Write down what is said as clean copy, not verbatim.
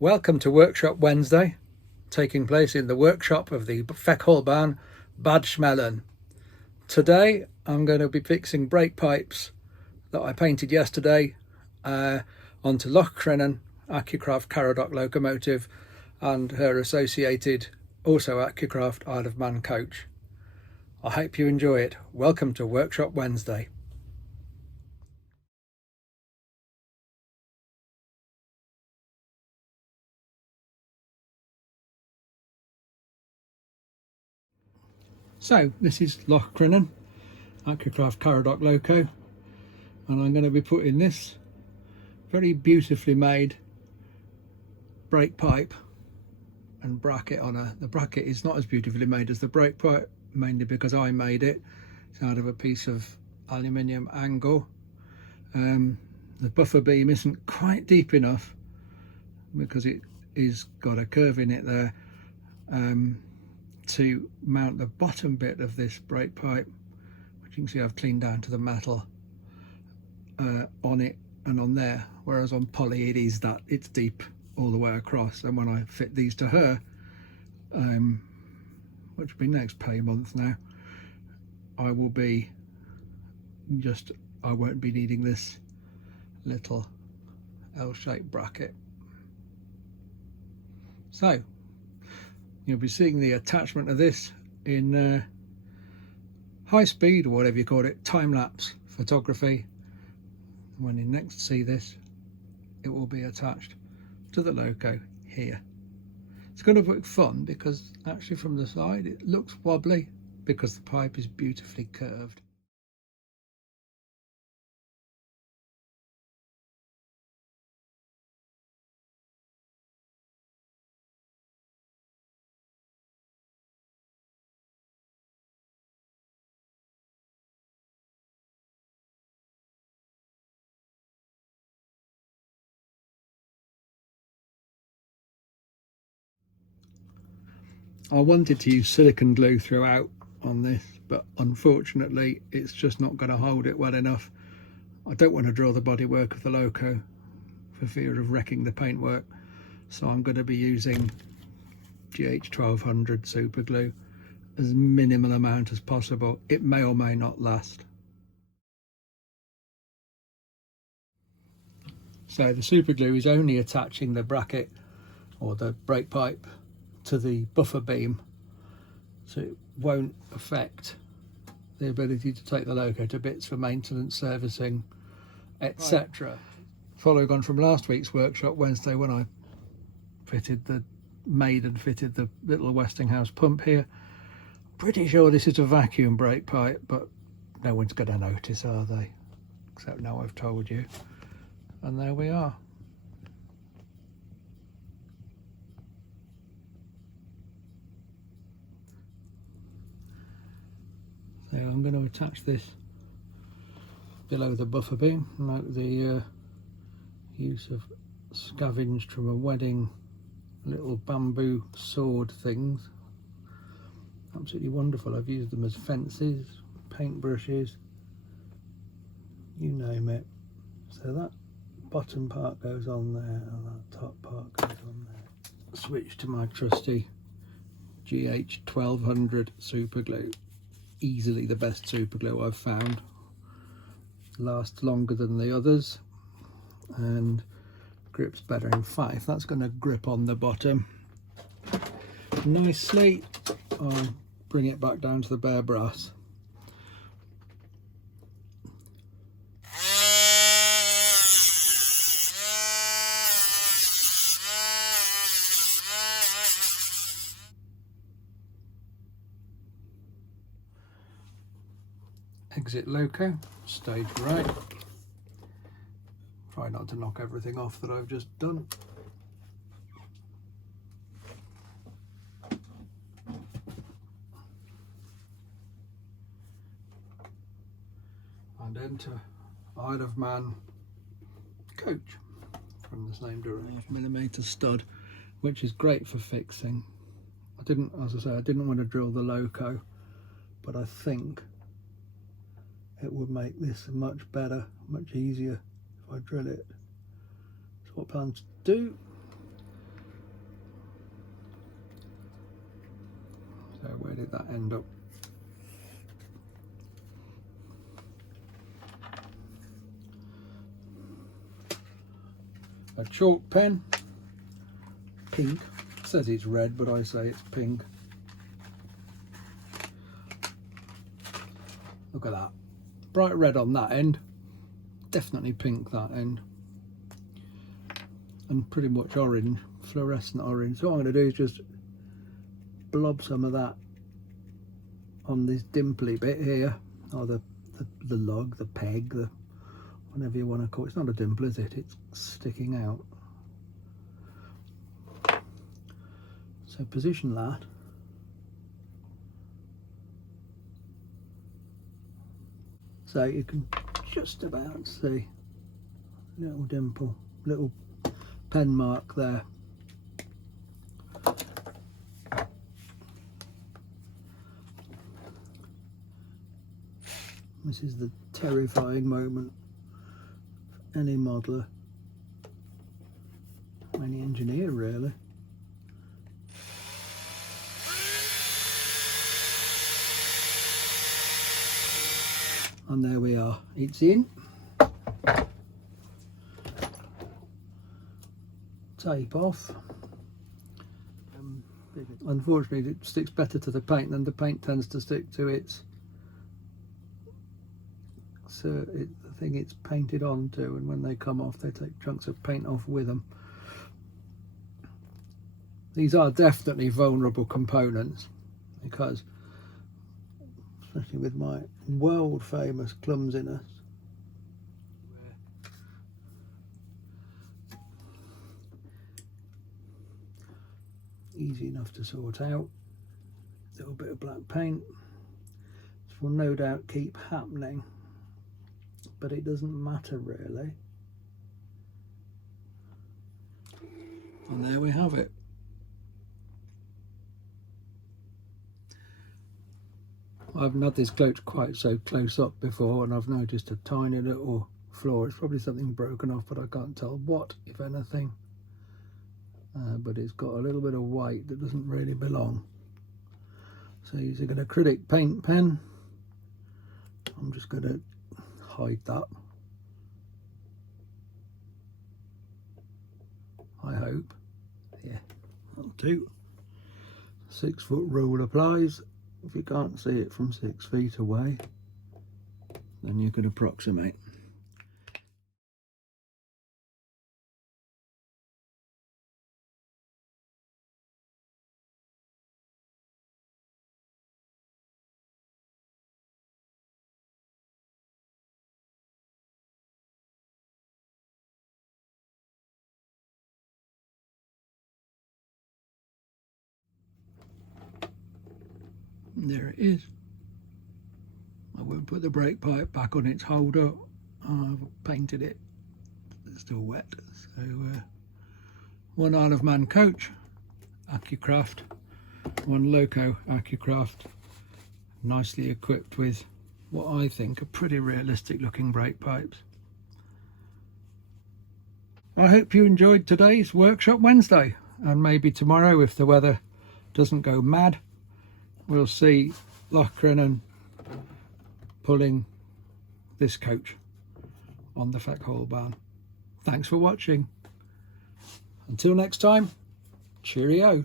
Welcome to Workshop Wednesday, taking place in the workshop of the FeckHallBahn Bad Schmellen. Today I'm going to be fixing brake pipes that I painted yesterday onto Loch Crinan Accucraft Caradoc locomotive and her associated, also Accucraft Isle of Man coach. I hope you enjoy it. Welcome to Workshop Wednesday. So this is Loch Crinan Accucraft Caradoc loco, and I'm going to be putting this very beautifully made brake pipe and bracket on her. The bracket is not as beautifully made as the brake pipe, mainly because I made it. It's out of a piece of aluminium angle. The buffer beam isn't quite deep enough because it is got a curve in it there to mount the bottom bit of this brake pipe, which you can see I've cleaned down to the metal on it and on there, whereas on Polly it's deep all the way across. And when I fit these to her, which will be next pay month now, I won't be needing this little L-shaped bracket. So you'll be seeing the attachment of this in high speed, or whatever you call it, time-lapse photography. When you next see this, it will be attached to the loco here. It's going to look fun because actually from the side it looks wobbly because the pipe is beautifully curved. I wanted to use silicone glue throughout on this, but unfortunately it's just not going to hold it well enough. I don't want to draw the bodywork of the loco for fear of wrecking the paintwork, so I'm going to be using GH1200 super glue, as minimal amount as possible. It may or may not last. So the super glue is only attaching the bracket or the brake pipe to the buffer beam, so it won't affect the ability to take the loco to bits for maintenance, servicing, etc. Following on from last week's workshop Wednesday, when I made and fitted the little Westinghouse pump here. Pretty sure this is a vacuum brake pipe, but no one's going to notice, are they? Except now I've told you. And there we are. So I'm going to attach this below the buffer beam, like the use of scavenged from a wedding little bamboo sword things. Absolutely wonderful. I've used them as fences, paintbrushes, you name it. So that bottom part goes on there and that top part goes on there. Switch to my trusty GH1200 super glue. Easily the best super glue I've found. Lasts longer than the others and grips better. In fact, if that's going to grip on the bottom nicely, I'll bring it back down to the bare brass. Exit loco, stage right. Try not to knock everything off that I've just done. And enter Isle of Man coach from the same direction. 5mm stud, which is great for fixing. As I say, I didn't want to drill the loco, but I think it would make this much better, much easier if I drill it. So what I plan to do So where did that end up? A chalk pen, pink. It says it's red, but I say it's pink. Look at that, bright red on that end, definitely pink that end, and pretty much orange, fluorescent orange. So what I'm going to do is just blob some of that on this dimply bit here, or the lug, the peg, the whatever you want to call it. It's not a dimple, is it? It's sticking out. So position that. So you can just about see little dimple, little pen mark there. This is the terrifying moment for any modeller, any engineer really. And there we are, it's in. Tape off. Unfortunately, it sticks better to the paint than the paint tends to stick to its, so the thing it's painted onto, and when they come off they take chunks of paint off with them. These are definitely vulnerable components, because especially with my world famous clumsiness, easy enough to sort out. A little bit of black paint. This will no doubt keep happening, but it doesn't matter really. And there we have it. I haven't had this coach quite so close up before, and I've noticed a tiny little flaw. It's probably something broken off, but I can't tell what, if anything. But it's got a little bit of white that doesn't really belong. So using an acrylic paint pen, I'm just going to hide that, I hope. Yeah, that'll do. 6 foot rule applies. If you can't see it from 6 feet away, then you could approximate. And there it is. I won't put the brake pipe back on its holder. I've painted it. It's still wet. So one Isle of Man coach, Accucraft, one Loco Accucraft, nicely equipped with what I think are pretty realistic looking brake pipes. I hope you enjoyed today's Workshop Wednesday, and maybe tomorrow, if the weather doesn't go mad, we'll see Loch Crinan pulling this coach on the FeckHallBahn. Thanks for watching. Until next time, cheerio.